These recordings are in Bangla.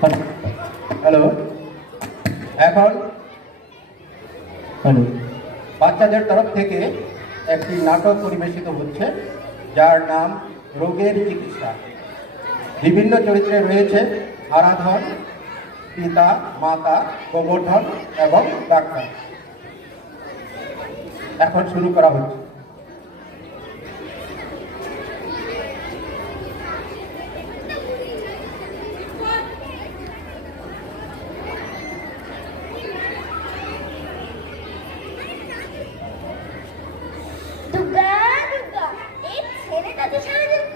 হ্যালো, এখন হ্যালো, বাচ্চাদের তরফ থেকে একটি নাটক পরিবেশিত হচ্ছে, যার নাম রোগের চিকিৎসা। বিভিন্ন চরিত্রে রয়েছে আরাধন, পিতা, মাতা, গোবর্ধন এবং ডাক্তার। এখন শুরু করা হচ্ছে।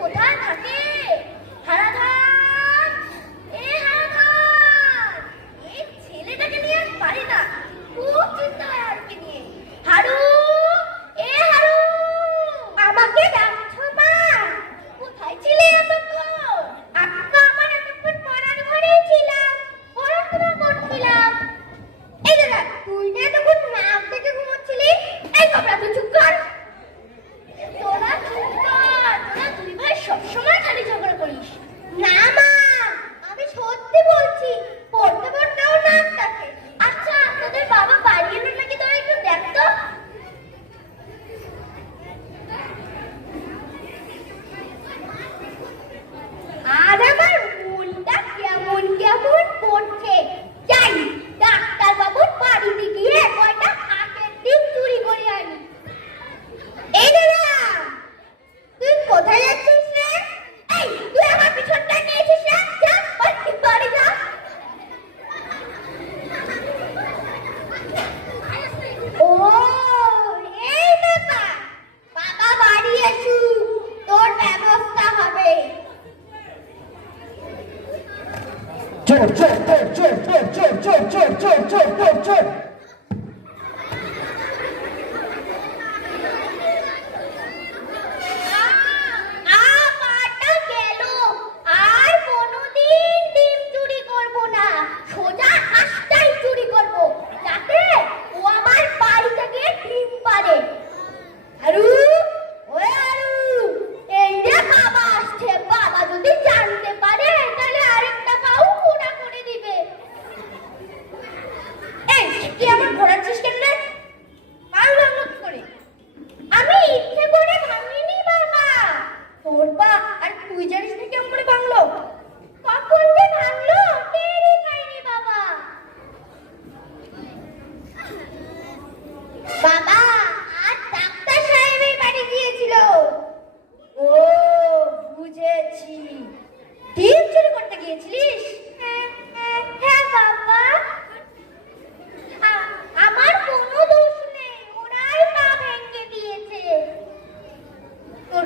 কোথায় থাকে? এই ছেলেটাকে নিয়ে পারি না, খুব চিন্তা হয় আর কি নিয়ে। হারু, হারু, আমাকে ডাকছো মা? কোথায় ছিলে এতক্ষণ? আক্কা, আমার এতক্ষণ পড়ার ঘরেই ছিলাম, পড়াশোনা করছিলাম। এই দাদা, তুই না এতক্ষণ নাক দেখে ঘুমোচ্ছিলি? এই কবরা, তুই চুপ কর। তোরা চুপ কর, তোরা দুই ভাই সবসময় খালি ঝগড়া করিস। না মা, আমি সত্যি বলছি, পড়তে পড়তেও নাক ডাকে। আচ্ছা, তোদের বাবা বাড়ি এলো নাকি তোরা একটু দেখ তো। আর আমার মনটা কেমন কেমন করছে। যাই ডাক্তার বাবুর বাড়িতে গিয়ে কয়টা হাতের ডিম চুরি করে আনি। এই দাদা, তুই কোথায় যাচ্ছিস রে? এই, তুই আমার পিছনটা নিয়েছিস না? যা, বাড়ি যা। ও, এই ব্যাপার। বাবা বাড়ি আসুক, তোর ব্যবস্থা হবে। চোর চোর চোর চোর চোর চোর চোর চোর চোর চোর চোর চোর।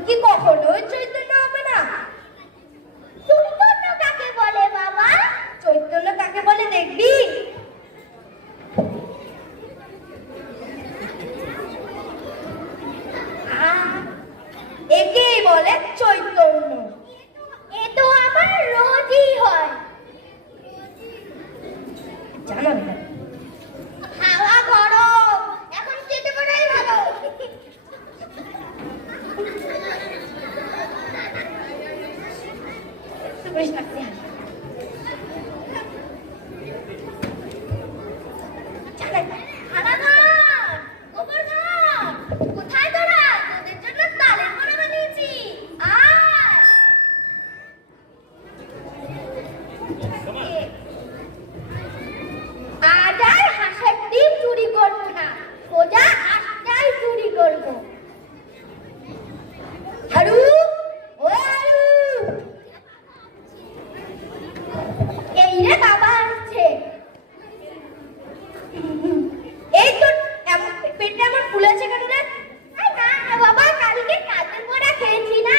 কি কখনোই চৈতন্য হবে না? চৈতন্য কাকে বলে বাবা? চৈতন্য কাকে বলে দেখবি? একেই বলে চৈতন্য। এ তো আমার রোজই হয়। জানো না, হাওয়া গরম, এখন কেটে পড়াই ভালো। কোথায় তোরা? তোদের জন্য তালের বড়া বানিয়েছি, আয়। আজ আর হাঁসের ডিম চুরি করবো না, সোজা আটটাই চুরি করবো। হারু, ও হারু, এই রে বাবা আসছে। এই তো পেটটা আমার ফুলেছে কেন রে? না বাবা, কালকে কাঁচের বড়া খেয়েছি না।